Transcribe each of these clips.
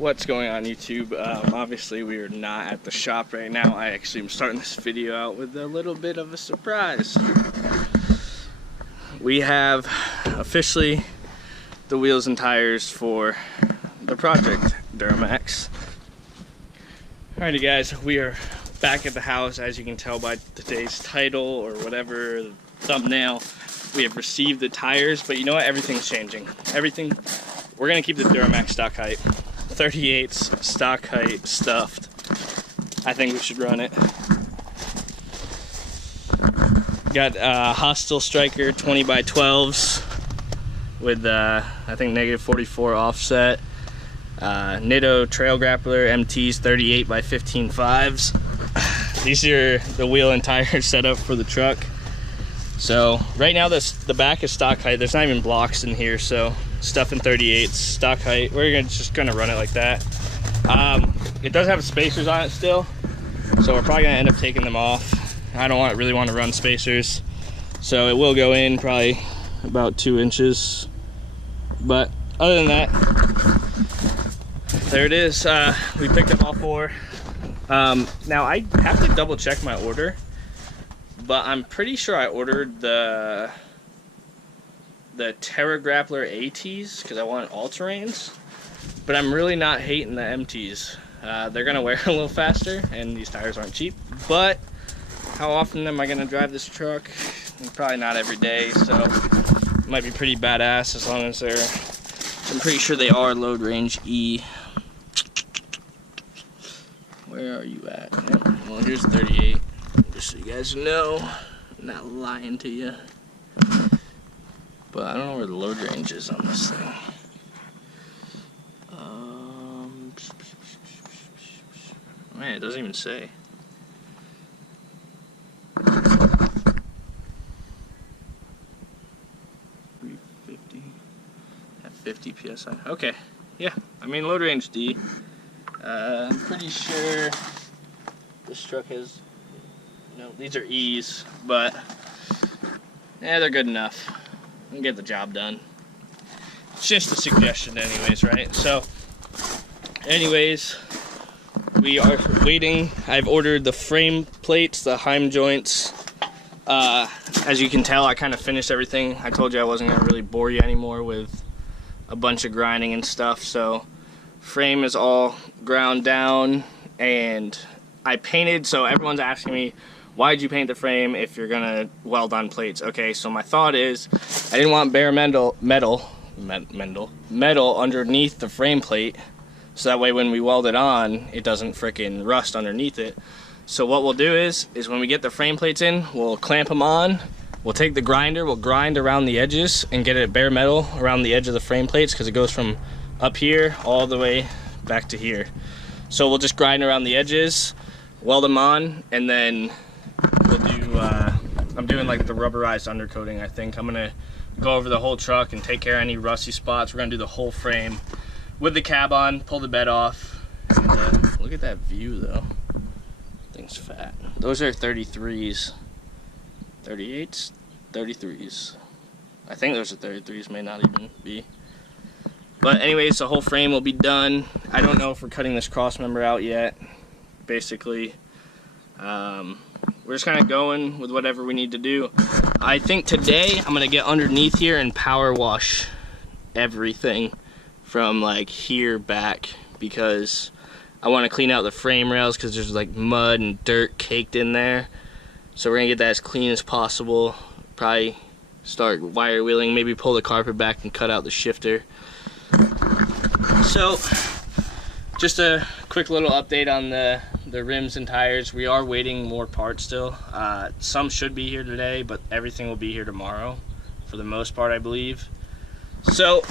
What's going on YouTube? Obviously we are not at the shop right now. I actually am starting this video out with a little bit of a surprise. We have officially the wheels and tires for the project Duramax. Alrighty guys, we are back at the house. As you can tell by today's title or whatever, the thumbnail, we have received the tires, but you know what? Everything's changing. We're gonna keep the Duramax stock height. 38's stock height stuffed. I think we should run it. Got Hostile Striker 20 by 12s with I think -44 offset. Nitto Trail Grappler MTs 38 by 15 5s. These are the wheel and tire setup for the truck. So right now the back is stock height. There's not even blocks in here, so stuff in 38's stock height. We're just gonna run it like that. It does have spacers on it still, so we're probably gonna end up taking them off. I don't really want to run spacers, so it will go in probably about 2 inches. But other than that, there it is. We picked up all 4. Now I have to double check my order, but I'm pretty sure I ordered the Terra Grappler ATs because I want all-terrains, but I'm really not hating the MTs. They're gonna wear a little faster, and these tires aren't cheap. But how often am I gonna drive this truck? Probably not every day, so it might be pretty badass as long as they're. I'm pretty sure they are load range E. Where are you at? Well, here's 38. Just so you guys know, I'm not lying to you. But I don't know where the load range is on this thing. Man, it doesn't even say. At 50 PSI. Okay, yeah. I mean, load range D. I'm pretty sure this truck has. No, these are E's, but yeah, they're good enough. We can get the job done. It's just a suggestion anyways, right? So anyways, we are waiting. I've ordered the frame plates, the Heim joints. As you can tell, I kind of finished everything. I told you I wasn't gonna really bore you anymore with a bunch of grinding and stuff. So frame is all ground down, and I painted. So everyone's asking me, why'd you paint the frame if you're gonna weld on plates? Okay, so my thought is, I didn't want bare metal underneath the frame plate, so that way when we weld it on, it doesn't frickin' rust underneath it. So what we'll do is when we get the frame plates in, we'll clamp them on, we'll take the grinder, we'll grind around the edges and get it bare metal around the edge of the frame plates, because it goes from up here all the way back to here. So we'll just grind around the edges, weld them on, and then we'll do, I'm doing like the rubberized undercoating. I think I'm gonna go over the whole truck and take care of any rusty spots. We're gonna do the whole frame with the cab on, pull the bed off. And, look at that view though. Thing's fat. Those are 33s. 38s? 33s. I think those are 33s, may not even be. But anyways, the whole frame will be done. I don't know if we're cutting this cross member out yet. Basically, we're just kind of going with whatever we need to do. I think today I'm gonna get underneath here and power wash everything from like here back, because I want to clean out the frame rails because there's like mud and dirt caked in there. So we're gonna get that as clean as possible. Probably start wire wheeling, maybe pull the carpet back and cut out the shifter. So just a quick little update on the rims and tires. We are waiting more parts still. Some should be here today, but everything will be here tomorrow for the most part, I believe. So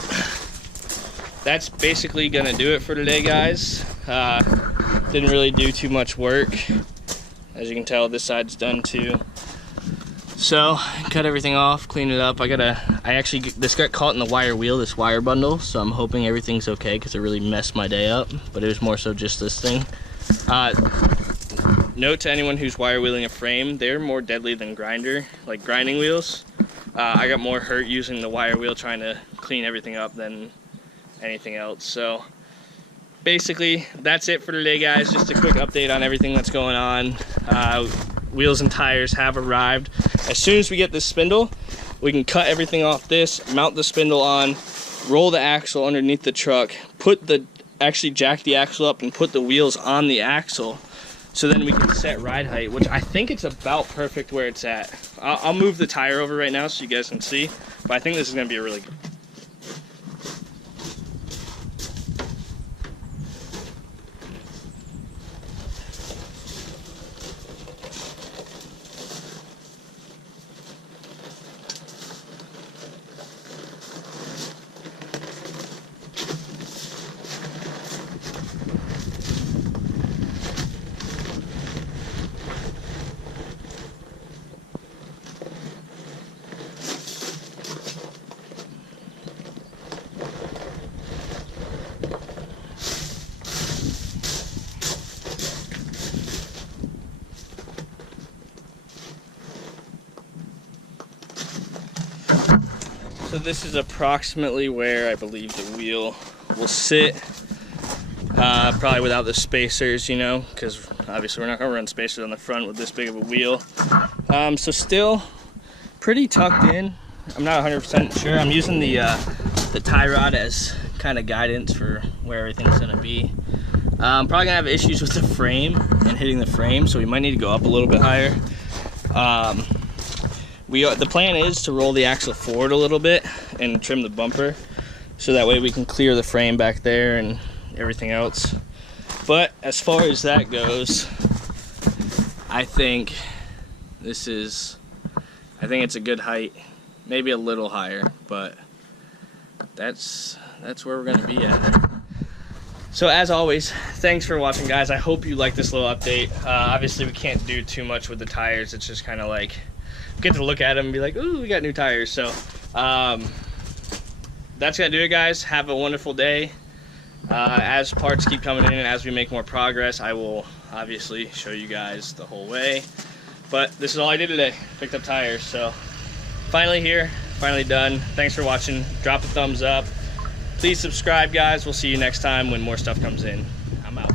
that's basically gonna do it for today, guys. Didn't really do too much work. As you can tell, this side's done too. So cut everything off, clean it up. This got caught in the wire wheel, this wire bundle, so I'm hoping everything's okay because it really messed my day up, but it was more so just this thing. Note to anyone who's wire wheeling a frame, they're more deadly than grinding wheels. I got more hurt using the wire wheel trying to clean everything up than anything else. So basically that's it for today, guys. Just a quick update on everything that's going on. Wheels and tires have arrived. As soon as we get this spindle, we can cut everything off this, mount the spindle on, roll the axle underneath the truck, actually jack the axle up and put the wheels on the axle, so then we can set ride height, which I think it's about perfect where it's at. I'll move the tire over right now so you guys can see, but I think this is gonna be a really good. So this is approximately where I believe the wheel will sit, probably without the spacers, you know, because obviously we're not going to run spacers on the front with this big of a wheel. So still pretty tucked in. I'm not 100% sure. I'm using the tie rod as kind of guidance for where everything's going to be. I'm probably going to have issues with the frame and hitting the frame, so we might need to go up a little bit higher. The plan is to roll the axle forward a little bit and trim the bumper, so that way we can clear the frame back there and everything else. But as far as that goes, I think it's a good height, maybe a little higher, but that's where we're gonna be at. So as always, thanks for watching, guys. I hope you like this little update. Obviously we can't do too much with the tires. It's just kind of like, get to look at them and be like, ooh, we got new tires. So that's gonna do it, guys. Have a wonderful day. As parts keep coming in and as we make more progress, I will obviously show you guys the whole way. But this is all I did today. Picked up tires. So finally here, finally done. Thanks for watching. Drop a thumbs up. Please subscribe, guys. We'll see you next time when more stuff comes in. I'm out.